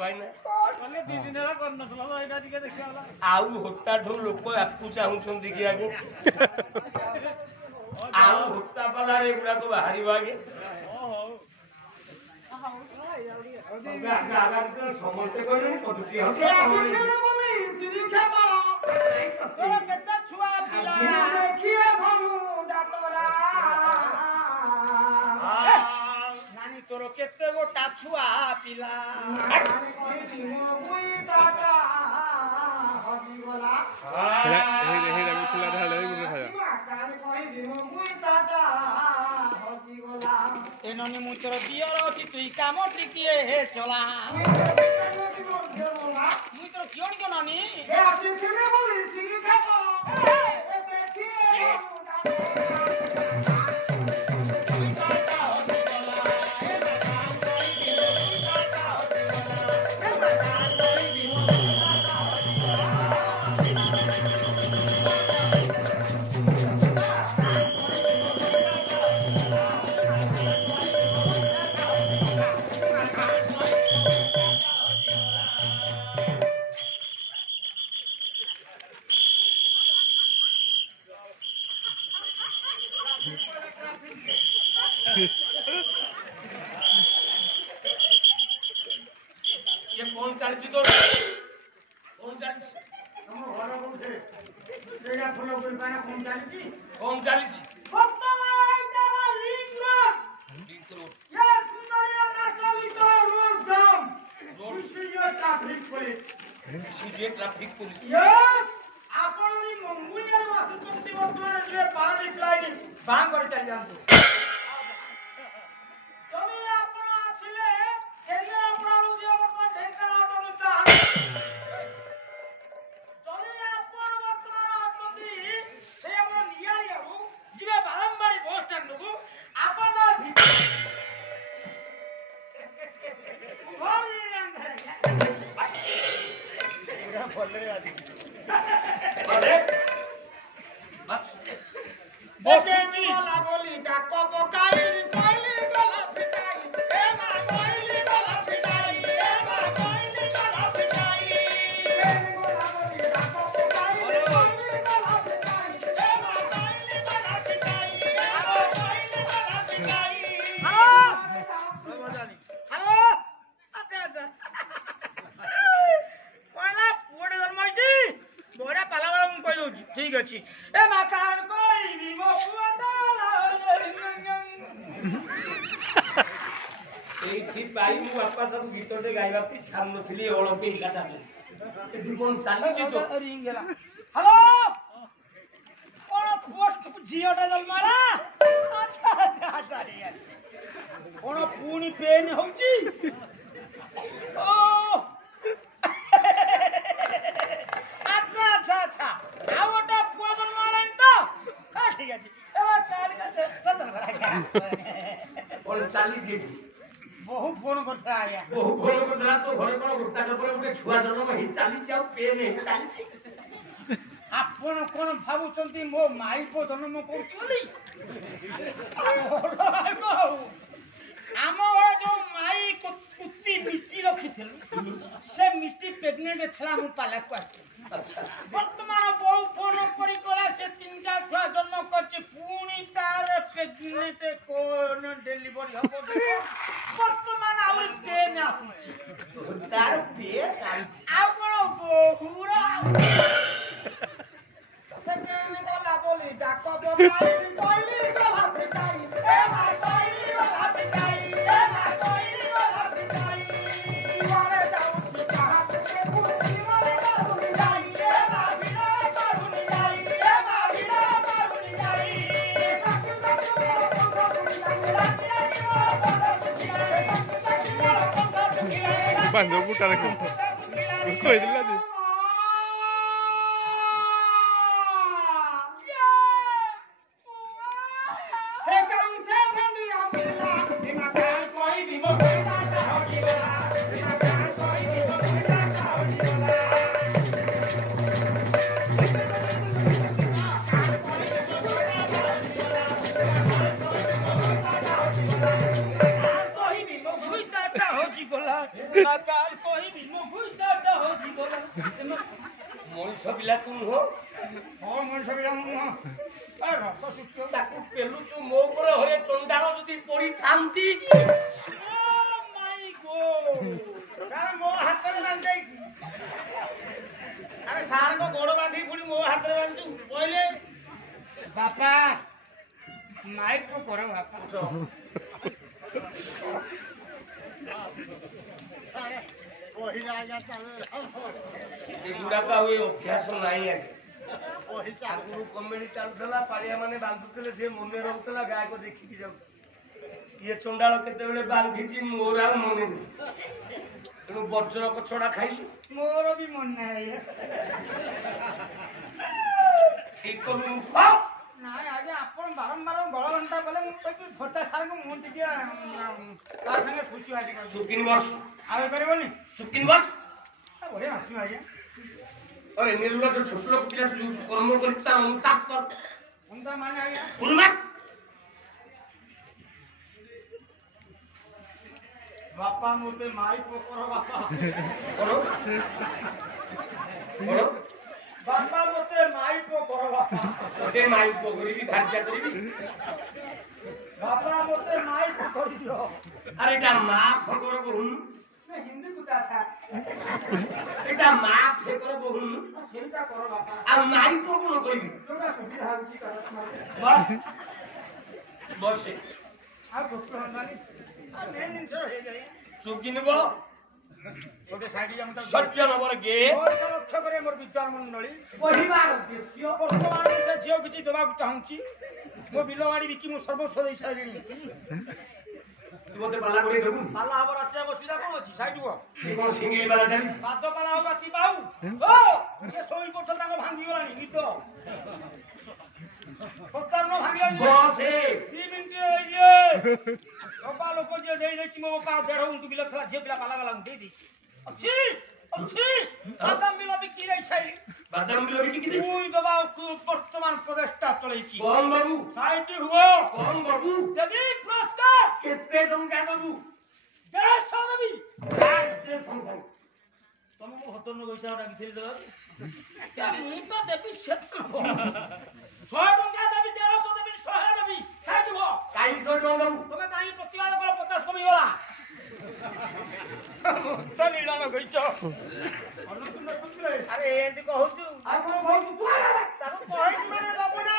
भाई ना कले 2 दिन होला कर नथला तो एटा टिके देखिया होला आउ होता ठो लोक आपको चाहूछंती कि आगे आउ होता पला रे गुडा को बाहरी बागे आगा समझते कोई पटुती हम बोली सिरी खेता तोरा केता छुआ पिला देखिए भनु डाटरा नानी तोरो केते गोटा छुआ पिला मुई डाटा हजी बोला हे रे खुला ढाल रे मुझे खाया कान कहि दिनो मुई डाटा हजी बोला ए ननी मु तोर दियर अछि तुई काम टिकिए हे चला मुई तोर कियोन के नानी हे आसी केने बोली सिगी खातो ए देखिए ये कौन चालची तो कौन चालची हम घर कोठे एगा फुलो करबाना कौन चालची कौन चालची वर्तमान दावा लिंक रोड ये सुनाया नासली तो रोड जाम सीजे ट्रैफिक पुलिस सीजे ट्रैफिक पुलिस ये आपनी मंगुलिया वासुचंती वर्तमान जे पानी लाइन बांग कर चल जानतो तमे आपण आसिले केने आपण जे वर्तमान ढेंकर आटो ता तमे आपण वर्तमान आतंदी से आपण नियारियाऊ जिबे बालमबाड़ी बस स्टैंड नु आपण दा भोरी रंग एरा बोलरे आदि अरे बसे जी बोला बोली डाको बकाई कोइली गला पिटाई ए मा कोइली गला पिटाई ए मा कोइली गला पिटाई ए बोला बोली डाको बकाई कोइली गला पिटाई ए मा कोइली गला पिटाई ए मा कोइली गला पिटाई हेलो हेलो आते आते कोइला पुडे जन्मइची बोरा पाला वाला मु कहि दउची ठीक अछि ए मा कान कोइली मो पुआता एथि पाई मु बापा सब गीत टे गाइबा पी छाम नथली ओलंपिक गाता एथि कोन चालची तो रिंग गेला हेलो कोन पोस्ट जियोटा जल मारा अच्छा अच्छा अच्छा यार कोन पुनी पेन होउची ओ अच्छा अच्छा अच्छा आवटा पुआ जल मारा तो ठीक अछि एबा काल का सतर बरा कोन चाली जी बहु फोन करता आया बहु फोन करला तो घरे कोन गुट्टा के पर गुटे छुआ जन्म हि चाली चाउ पेन हि चाली आपण कोन भाबुचंती मो माई को जन्म करचली आम जो माई कुत्ती मिट्टी रखी से मिट्टी प्रेग्नेंट थला मु पाला को अच्छा वर्तमान बहु फोन करी कला से 3टा छुआ जन्म करछि पुनी तार प्रेग्नेंट कोन डिलीवरी हबो वर्तमान आउ पेन आछि तार पेन आउ कोन बहुरा सकेने गला बोली डाको बकाई कोइली गला पिटाई ए माय कोइली गला पिटाई ए माय कोइली गला पिटाई वाले जाऊ कहां से पूछी वाले करूनी जाई ए माय बिना करूनी जाई ए माय बिना करूनी जाई बांधो पुटा रखो कोई दिला दे काल कोई ମଣିଷ ପିଲା ତୁ ନୁହଁ ହଁ ମଣିଷ ପିଲା ମୁଁ ନୁହଁ। ଆରେ ରସ ସୃଷ୍ଟି ତାକୁ ପେଲୁଛୁ ମୋ ଉପରେ ହରେ ଚଣ୍ଡାଳ ଯଦି ପଡିଥାନ୍ତି ମୋ ହାତରେ ବାନ୍ଧି ଦେଇଛି। ଆରେ ସାରଙ୍କ ଗୋଡ ବାନ୍ଧି ପୁଣି ମୋ ହାତରେ ବାନ୍ଧୁଛୁ କହିଲେ ବାପା ମାଇକ କର ବାପା। ଏଗୁଡାକ ଆଉ ଏ ଅଭ୍ୟାସ ନାହିଁ ଆଗରୁ କମେଡି ଚାଲୁଥିଲା ପାଳିଆ ମାନେ ବାନ୍ଧୁଥିଲେ ସେ ମନେ ରହୁଥିଲା ଗାୟକ ଦେଖିକି ଯାଉ ଇଏ ଚଣ୍ଡାଳ କେତେବେଳେ ବାନ୍ଧିଛି ମୋର ଆଉ ମନେ ନାହିଁ ତେଣୁ ବଜ୍ର କଛଡା ଖାଇଲି ମୋର ବି ମନେ ନାହିଁ। ଠିକ କଲୁ ନାଇଁ ଆଜ୍ଞା ଆପଣ ବାରମ୍ବାର ଗଳଘଣ୍ଟା କଲେ ମୁଁ କହିବି ଭୋଟା ସାରଙ୍କୁ ମୁଁ ଟିକେ ତା ସାଙ୍ଗେ ଖୁସି ବାଜି କରିବି। ଚୁକିନି ବସ ଆଉ ହେଇପାରିବନି ଚୁକିନି ବସ ବଢିଆ ନାଚୁ ଆଜ୍ଞା। अरे निर्लज छोट लोक पिला कर्म करी तार अनुताप कर उनका माने आया फुलमा बापा मोते माई पोकर बापा करो करो बापा मोते माई पोकर बापा ओटे माई पोखरी भी धार्या करी बापा मोते माई पोकर दियो। अरे एटा मा फकर बहुन मैं हिंदी कुता था एटा मा फकर बहुन सेटा करो बापा आ माई को कोन कइबी तोरा सुविधा होची करत बस बस आ डॉक्टर हंगानी आ मेन निंसर हे गई चुकिनबो ओटे साइड जमता सत्य नंबर गे और लक्ष्य करे मोर विद्वान मंडली पहिबार उद्देश्य वर्तमान से झियो किछि देबाक चाहूची मो बिलवाड़ी बिकी मो सर्वस्व देई सारिणी तू मते पाला करे देबु पाला हबर आत्या सुविधा कोन अछि साइड गो ई कोन सिंगली वाला जानी पाद पाला हो बाती बाऊ ओ से सोई कोठ ताको भांगी गलानी नित पत्थर न भांगी गलानी बस ए 2 मिनिट ये बाबा लोक जे देई देछि मो का देढ़ उंटू बिल थला झियो पिला पाला वाला देई देछि अछि अछि बादाम बिल बिकी जाई छाई बादाम बिल बिकी दे मुई बाबा वर्तमान प्रदेशटा चलैछि कोन बाबू साइड हुओ कोन बाबू देवी पुरस्कार केते टंका बाबू 150 देवी काटे संसार तुमको हतन पैसा राखिथिल दला मु तो देवी सेत 100 टंका देवी 150 देवी 100 देवी साइड हुओ काई 100 टंका बाबू तमे काई प्रतिवाद कर 50 कमी होला तो नीलम गइछ अरे एंती कहउछु आ कोन बहुत ताको कहै माने दबो ना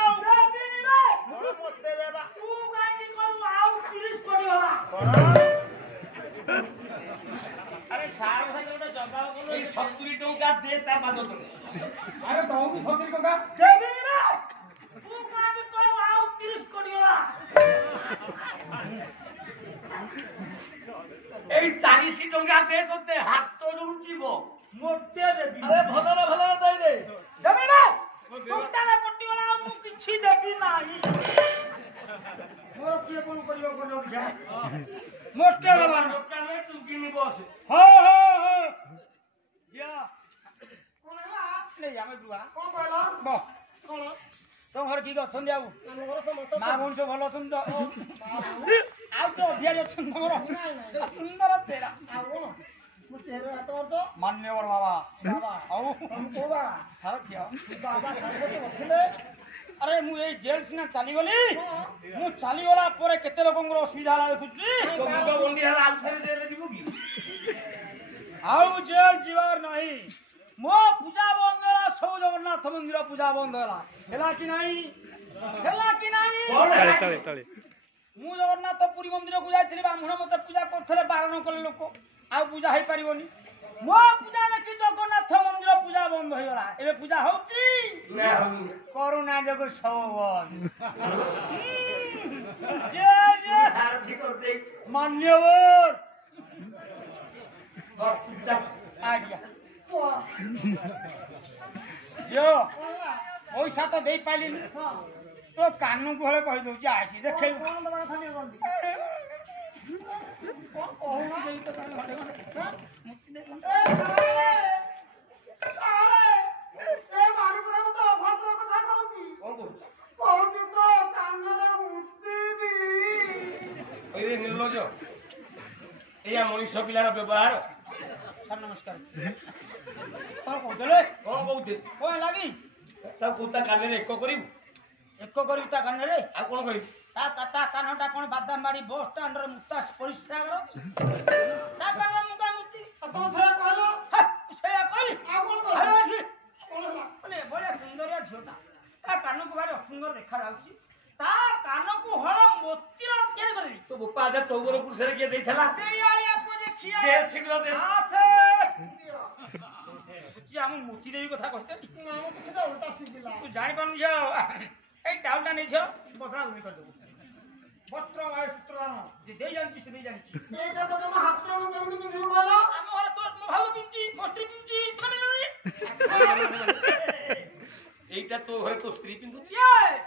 मोर मते बेबा तू काई की करू आउ 30 कोडी होला अरे सार भाई गोटे जवाब बोलो এই 70 टंका दे ता बाजो तो अरे दौनी 70 टका देबी रे तू काई की करू आउ 30 कोडी होला এই 40 टंका दे তোতে হাত তো জুড়ছিব मोटे देबी अरे भलरे दई दे देबी रे टंका ना कोटी होला आउ मु किछि देबी नाही मोर किए कोन करियो कोन जा मोटे गला দোকানে চুকিনি বস हो या कोन हला नहीं हमें दुआ कोन कहला बो कोन तो घर की गछन जाऊ हम घर समस्त मा बोन से भलो छन तो आउ तो अभिया छन तमरो सुंदर चेहरा आ कोन मु चेहरा हाथ मारतो मान्यवर बाबा बाबा आउ हम कोबा सारथिया बाबा सारे तो रखले अरे मु ए जेल सिना चली गली मु चली गला परे केते लोकंगर असुविधा ला देखुची তো মুগা বন্ডি হালা আলসারে জেলে দিব কি आउ जेल जीवार नहीं मो पूजा बंद होला सब जगन्नाथ मंदिर पूजा बंद होला कि नहीं কোন ताले ताले ताले मु जगन्नाथ पुरी मंदिर को जाइथिली ब्राह्मण मते पूजा करथले बारण कले लोक आ पूजा हेई परिबोनी मो पूजा देखि जगन्नाथ मंदिर पूजा बंद होई होला एबे पूजा होउची না হউ करुणा जग सब जय जय সার ঠিক করতে मान्यवर বস চুপচাপ आ गया यो पैसा तो दे पाइली तो कानू को हले कहि दउची आसी देखे कोन दबा खाने कोन कहू देई तो कान घटे घटे मुक्ति दे ए मारी पुरा तो अभद्र कथा कहउची কোন করছ कहउची तो कानरे मुक्ति दी ওই রে নির্লজ্জ এইয়া মনুষ্য পিলার ব্যবহার ସାର୍ ନମସ୍କାର କ'ଣ କହୁଥିଲେ କଣ କହୁଥିଲେ କ'ଣ ଲାଗି ତାକୁ ତା କାନରେ ଏକ କରିବୁ ଏକ କରିବୁ ତା କାନରେ ଆଉ କଣ କରିବୁ ତା କାନଟା କ'ଣ ବାଦାମବାଡ଼ି ବସ୍ ଷ୍ଟାଣ୍ଡର ମୁକ୍ତା ପରିଶ୍ରାଗର ତା କାନରେ ମୁଁ କାହିଁ ମୁକ୍ତି ତମେ ସେଇଆ କହିଲ ସେଇଆ କହିଲି ଆଉ କଣ ଆରେ କହିଲ ଅଛି କଣ ହେଲା ମାନେ ବଢ଼ିଆ ସୁନ୍ଦରିଆ ଝିଅଟା ତା କାନକୁ ଭାରି ଅସୁନ୍ଦର ଦେଖାଯାଉଛି ତା କାନକୁ ହଳ ମୋତିର ତିଆରି କରିବି ତୋ ବୋପା ଆଜି ଚୌବନ ପୁରୁଷରେ କିଏ ଦେଇଥିଲା ଦେ ଶୀଘ୍ର ଦେ ଆମ ମୋତି ଦେବୀ କଥା କହିଥିଲି ନା ମତେ ସେଟା ଉଲ୍ଟା ଶିଖିଲା ତୁ ଜାଣିପାରୁନୁ ଝିଅ ଏଇ ଟାଉଲଟା ନେଇଝିଅ ବଦଳା ବଦଳି କରିଦେବୁ ବସ୍ତ୍ର ସୂତ୍ରଦାନ ଯେ ଦେଇ ଜାଣିଛି ସେ ଦେଇ ଜାଣିଛି ଏଇଟା ତ ତମ ହାତ ମୁଁ କେମିତି ପିନ୍ଧିବି କହିଲ ଆମ ଘରେ ତ ମୋ ଭାଉ ପିନ୍ଧୁଛି ମୋ ସ୍ତ୍ରୀ ପିନ୍ଧୁଛି ତମେ এইটা তো হয় তো স্ত্রী পিন্ধুছি Yes!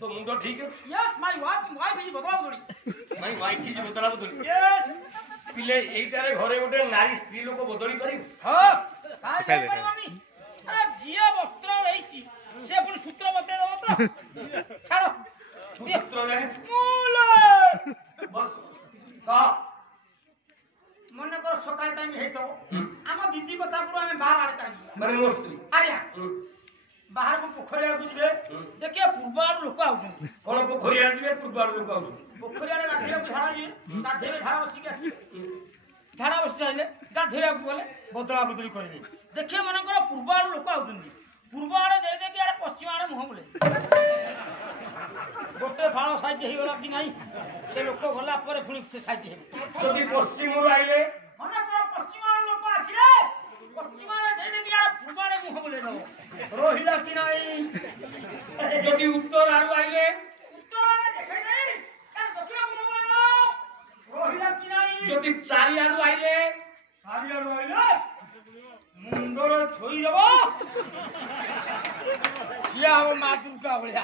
তো মুন্ড ঠিক আছে Yes, my wife is বদলা বদলি ভাই ভাই কি বদলা বদলি Yes! পিলে এইটারে ঘরে গোটে নারী স্ত্রী লোক বদলি পারিব হ্যাঁ কাই পারিবনি আরে জিয়া বস্ত্র লইছি সে পুনি সূত্র বদলে দেব তো ছাড়ো সূত্র জানি মুলে বস কা মনে করো সকাল টাইম হেইতো ଆମ ଦିଦି କଥା ପୁରା ଆମେ ବାହାର ଆଡେ କାଢି মানে ମୋ ସ୍ତ୍ରୀ ଆଜ୍ଞା ବାହାରକୁ ପୋଖରୀ ଆଡକୁ ଯିବେ ଦେଖିବେ ପୂର୍ବ ଆଡୁ ଲୋକ ଆଉଛନ୍ତି କଣ ପୋଖରୀ ଆସିବେ ପୂର୍ବ ଆଡୁ ଲୋକ ଆଉଛନ୍ତି ପୋଖରୀ ଆଡେ ଗାଧେଇବାକୁ ଝାଡା ଯିବେ ଗାଧେଇବେ ଝାଡା ବସିକି ଆସିବେ ଝାଡା ବସି ସାରିଲେ ଗାଧେଇବାକୁ ଗଲେ ବଦଳା ବଦଳି କରିବେ ଦେଖିବେ ମନେକର ପୂର୍ବ ଆଡୁ ଲୋକ ଆଉଛନ୍ତି ପୂର୍ବ ଆଡେ ଦେଇ ଦେଇକି ଆଡେ ପଶ୍ଚିମ ଆଡେ ମୁହଁ ବୁଲେ ଗୋଟେ ଫାଳ ସାଇଜ ହେଇଗଲା କି ନାହିଁ ସେ ଲୋକ ଗଲା ପରେ ପୁଣି ସେ ସାଇଜ ହେବେ যদি পশ্চিমରୁ আইলে ମନେକର ପଶ୍ଚିମ ଆଡୁ ଲୋକ ଆସିଲେ ପଶ୍ଚିମ ଆଡେ ଦେଇ ଦେଇକି ଆଡେ ପୂର୍ବ ଆଡେ ମୁହଁ ବୁଲେଇ ଦବ ରହିଲା କି ନାହିଁ যদি উত্তর আড়ু আইলে ଉତ୍ତର ଆଡେ ଦେଖେଇ ନାହିଁ ଦକ୍ଷିଣ ମୁହଁ ବୁଲେଇ ଦବ ରହିଲା କି ନାହିଁ যদি চারি আড়ু আইলে ଚାରିଆଡୁ ଆଇଲେ ମୁଣ୍ଡରେ ଥୋଇଦବ ଠିଆ ହବ ମା ଦୁର୍ଗା ଭଳିଆ